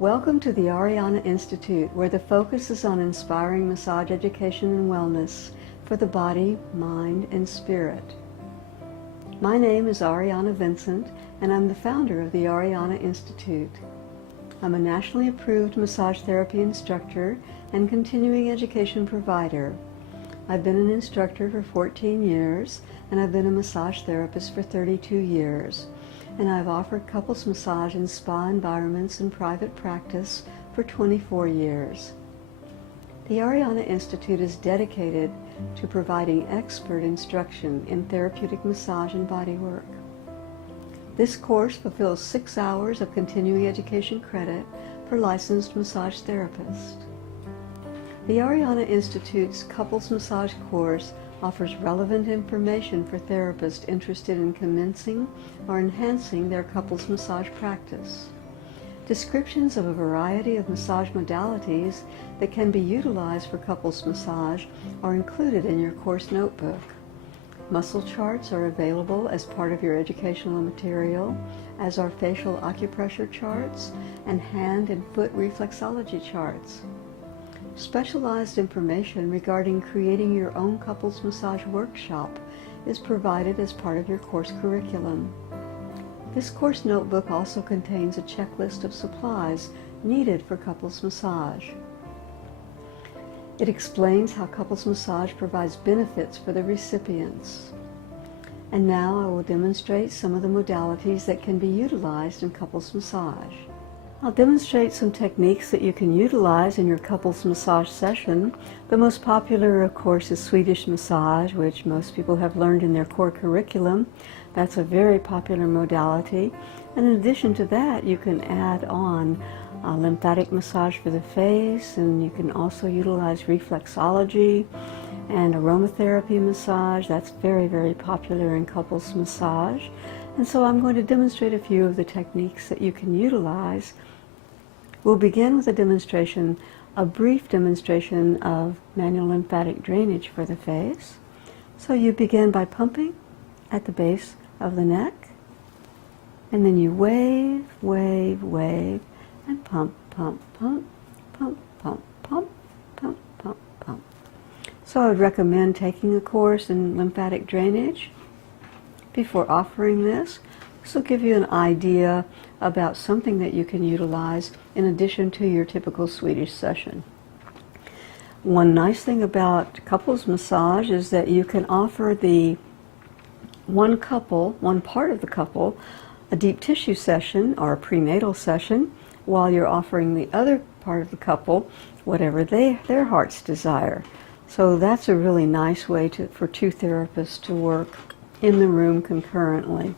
Welcome to the Ariana Institute, where the focus is on inspiring massage education and wellness for the body, mind, and spirit. My name is Ariana Vincent, and I'm the founder of the Ariana Institute. I'm a nationally approved massage therapy instructor and continuing education provider. I've been an instructor for 14 years, and I've been a massage therapist for 32 years. And I've offered couples massage in spa environments and private practice for 24 years. The Ariana Institute is dedicated to providing expert instruction in therapeutic massage and bodywork. This course fulfills 6 hours of continuing education credit for licensed massage therapists. The Ariana Institute's couples massage course offers relevant information for therapists interested in commencing or enhancing their couples massage practice. Descriptions of a variety of massage modalities that can be utilized for couples massage are included in your course notebook. Muscle charts are available as part of your educational material, as are facial acupressure charts and hand and foot reflexology charts. Specialized information regarding creating your own couples massage workshop is provided as part of your course curriculum. This course notebook also contains a checklist of supplies needed for couples massage. It explains how couples massage provides benefits for the recipients. And now I will demonstrate some of the modalities that can be utilized in couples massage. I'll demonstrate some techniques that you can utilize in your couples massage session. The most popular, of course, is Swedish massage, which most people have learned in their core curriculum. That's a very popular modality. And in addition to that, you can add on lymphatic massage for the face, and you can also utilize reflexology and aromatherapy massage. That's very, very popular in couples massage. And so I'm going to demonstrate a few of the techniques that you can utilize. We'll begin with a brief demonstration of manual lymphatic drainage for the face. So you begin by pumping at the base of the neck, and then you wave, wave, wave, and pump, pump, pump, pump, pump, pump, pump, pump, pump. So I would recommend taking a course in lymphatic drainage before offering this. This will give you an idea about something that you can utilize in addition to your typical Swedish session. One nice thing about couples massage is that you can offer the one part of the couple, a deep tissue session or a prenatal session, while you're offering the other part of the couple whatever their heart's desire. So that's a really nice way for two therapists to work in the room concurrently.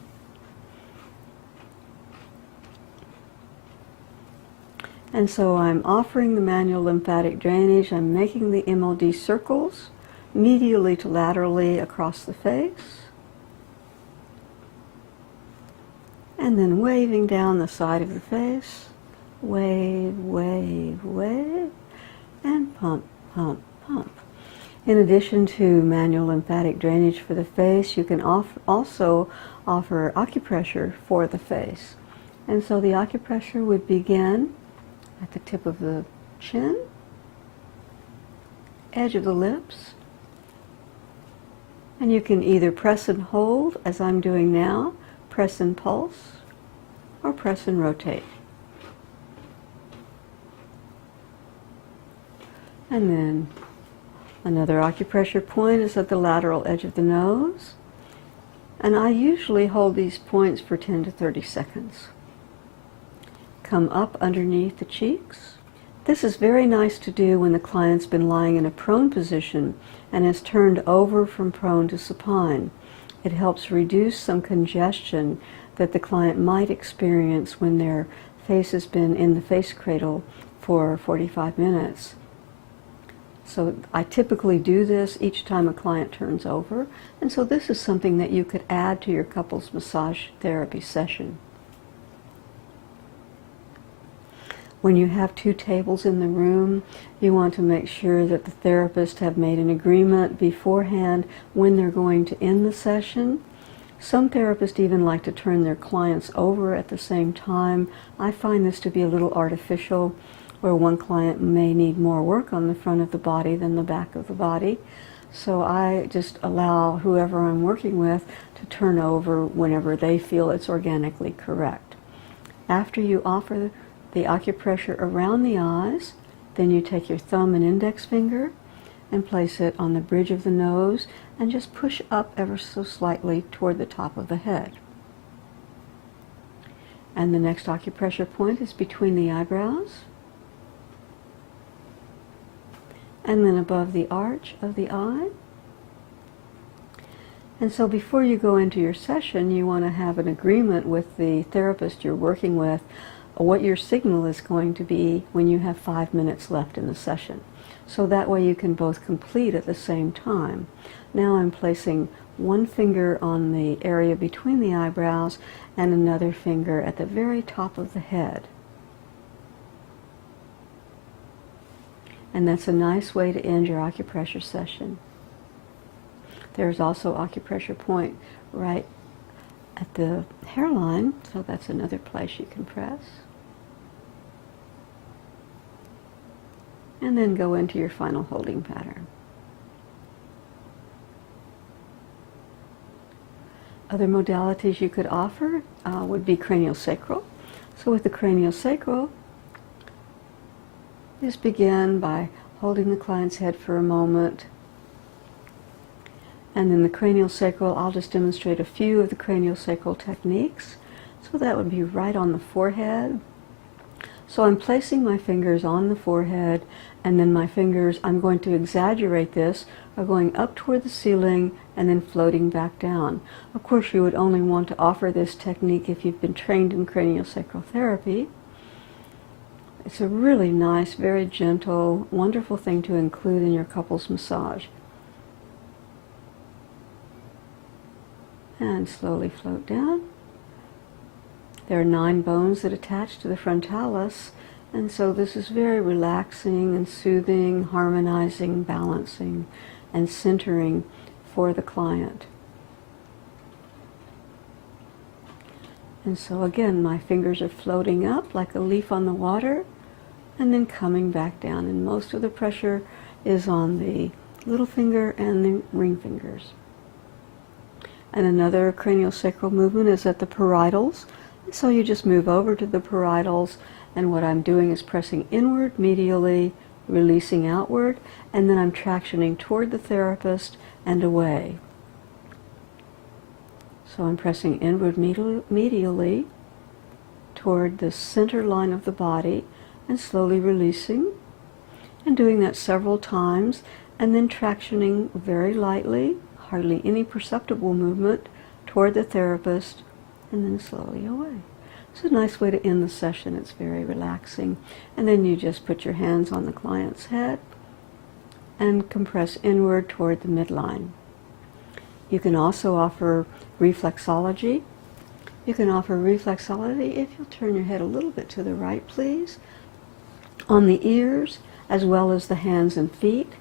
And so I'm offering the manual lymphatic drainage. I'm making the MLD circles medially to laterally across the face, and then waving down the side of the face. Wave, wave, wave, and pump, pump, pump. In addition to manual lymphatic drainage for the face, you can also offer acupressure for the face. And so the acupressure would begin at the tip of the chin, edge of the lips, and you can either press and hold, as I'm doing now, press and pulse, or press and rotate. And then another acupressure point is at the lateral edge of the nose, and I usually hold these points for 10 to 30 seconds. Come up underneath the cheeks. This is very nice to do when the client's been lying in a prone position and has turned over from prone to supine. It helps reduce some congestion that the client might experience when their face has been in the face cradle for 45 minutes. So I typically do this each time a client turns over, and so this is something that you could add to your couples massage therapy session. When you have two tables in the room, you want to make sure that the therapists have made an agreement beforehand when they're going to end the session. Some therapists even like to turn their clients over at the same time. I find this to be a little artificial, where one client may need more work on the front of the body than the back of the body. So I just allow whoever I'm working with to turn over whenever they feel it's organically correct. After you offer the acupressure around the eyes, then you take your thumb and index finger and place it on the bridge of the nose and just push up ever so slightly toward the top of the head. And the next acupressure point is between the eyebrows and then above the arch of the eye. And so before you go into your session, you want to have an agreement with the therapist you're working with what your signal is going to be when you have 5 minutes left in the session. So that way you can both complete at the same time. Now I'm placing one finger on the area between the eyebrows and another finger at the very top of the head. And that's a nice way to end your acupressure session. There's also acupressure point right at the hairline, so that's another place you can press. And then go into your final holding pattern. Other modalities you could offer would be craniosacral. So with the craniosacral, just begin by holding the client's head for a moment. And then the craniosacral, I'll just demonstrate a few of the craniosacral techniques. So that would be right on the forehead. So I'm placing my fingers on the forehead, and then my fingers, I'm going to exaggerate this, are going up toward the ceiling and then floating back down. Of course, you would only want to offer this technique if you've been trained in craniosacral therapy. It's a really nice, very gentle, wonderful thing to include in your couples massage. And slowly float down. There are 9 bones that attach to the frontalis, and so this is very relaxing and soothing, harmonizing, balancing, and centering for the client. And so again, my fingers are floating up like a leaf on the water, and then coming back down, and most of the pressure is on the little finger and the ring fingers. And another craniosacral movement is at the parietals. So you just move over to the parietals, and what I'm doing is pressing inward medially, releasing outward, and then I'm tractioning toward the therapist and away. So I'm pressing inward medially toward the center line of the body and slowly releasing, and doing that several times, and then tractioning very lightly, hardly any perceptible movement, toward the therapist, and then slowly away. It's a nice way to end the session. It's very relaxing. And then you just put your hands on the client's head and compress inward toward the midline. You can also offer reflexology. You can offer reflexology if you'll turn your head a little bit to the right, please, on the ears as well as the hands and feet.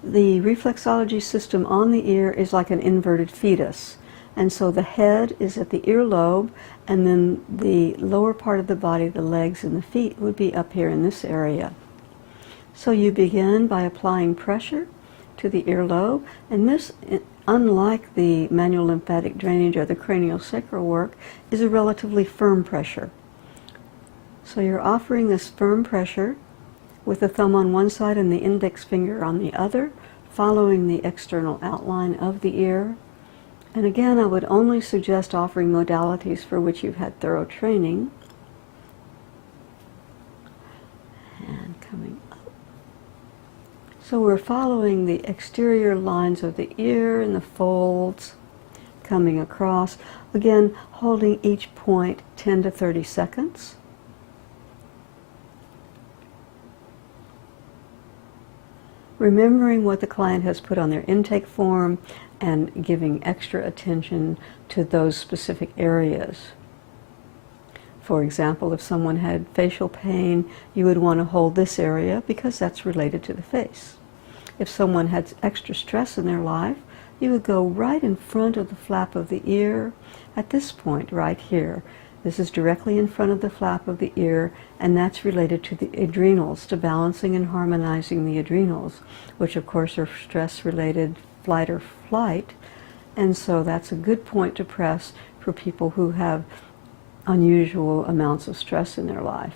The reflexology system on the ear is like an inverted fetus. And so the head is at the earlobe, and then the lower part of the body, the legs and the feet, would be up here in this area. So you begin by applying pressure to the earlobe, and this, unlike the manual lymphatic drainage or the craniosacral work, is a relatively firm pressure. So you're offering this firm pressure with the thumb on one side and the index finger on the other, following the external outline of the ear. And again, I would only suggest offering modalities for which you've had thorough training. And coming up. So we're following the exterior lines of the ear and the folds, coming across. Again, holding each point 10 to 30 seconds. Remembering what the client has put on their intake form and giving extra attention to those specific areas. For example, if someone had facial pain, you would want to hold this area because that's related to the face. If someone had extra stress in their life, you would go right in front of the flap of the ear at this point right here. This is directly in front of the flap of the ear, and that's related to the adrenals, to balancing and harmonizing the adrenals, which of course are stress-related flight or flight. And so that's a good point to press for people who have unusual amounts of stress in their life.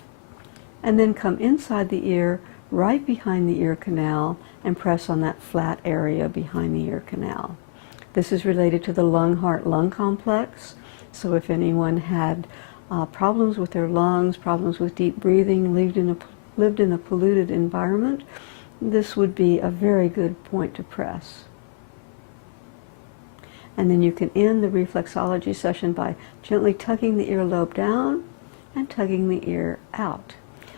And then come inside the ear, right behind the ear canal, and press on that flat area behind the ear canal. This is related to the lung-heart-lung complex. So if anyone had problems with their lungs, problems with deep breathing, lived in a polluted environment, this would be a very good point to press. And then you can end the reflexology session by gently tugging the earlobe down and tugging the ear out.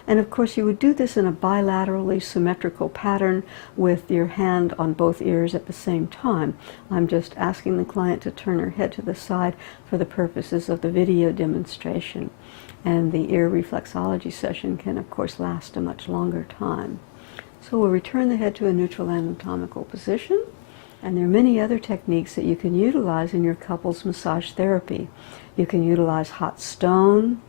And of course you would do this in a bilaterally symmetrical pattern with your hand on both ears at the same time. I'm just asking the client to turn her head to the side for the purposes of the video demonstration. And the ear reflexology session can of course last a much longer time. So we'll return the head to a neutral anatomical position. And there are many other techniques that you can utilize in your couples massage therapy. You can utilize hot stone,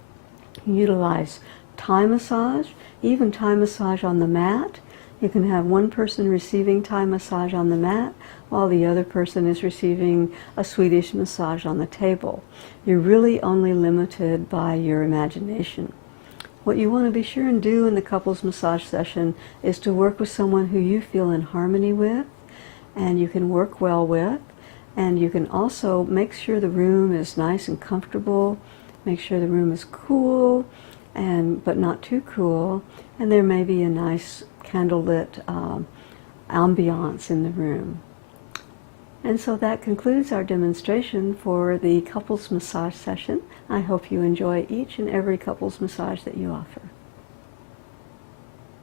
you can utilize Thai massage, even Thai massage on the mat. You can have one person receiving Thai massage on the mat while the other person is receiving a Swedish massage on the table. You're really only limited by your imagination. What you want to be sure and do in the couples massage session is to work with someone who you feel in harmony with and you can work well with, and you can also make sure the room is nice and comfortable, make sure the room is cool, but not too cool, and there may be a nice candlelit ambiance in the room. And so that concludes our demonstration for the couples massage session. I hope you enjoy each and every couples massage that you offer.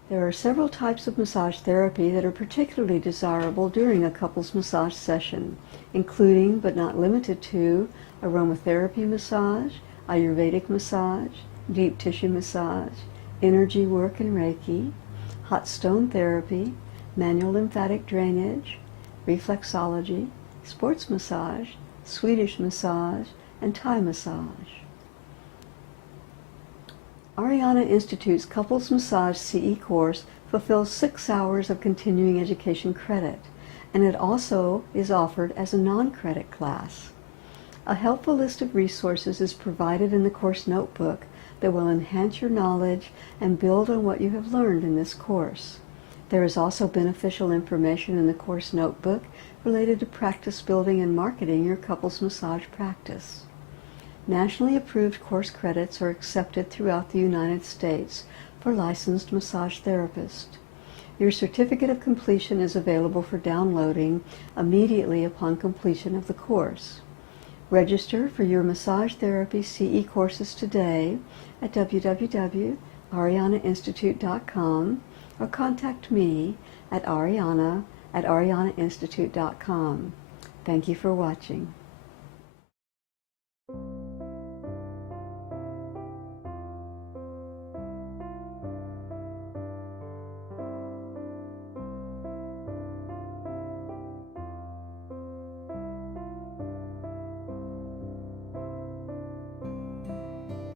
There are several types of massage therapy that are particularly desirable during a couples massage session, including but not limited to aromatherapy massage, Ayurvedic massage, deep tissue massage, energy work and Reiki, hot stone therapy, manual lymphatic drainage, reflexology, sports massage, Swedish massage, and Thai massage. Ariana Institute's Couples Massage CE course fulfills 6 hours of continuing education credit, and it also is offered as a non-credit class. A helpful list of resources is provided in the course notebook that will enhance your knowledge and build on what you have learned in this course. There is also beneficial information in the course notebook related to practice building and marketing your couples massage practice. Nationally approved course credits are accepted throughout the United States for licensed massage therapists. Your certificate of completion is available for downloading immediately upon completion of the course. Register for your massage therapy CE courses today at www.arianainstitute.com or contact me at ariana@arianainstitute.com. Thank you for watching.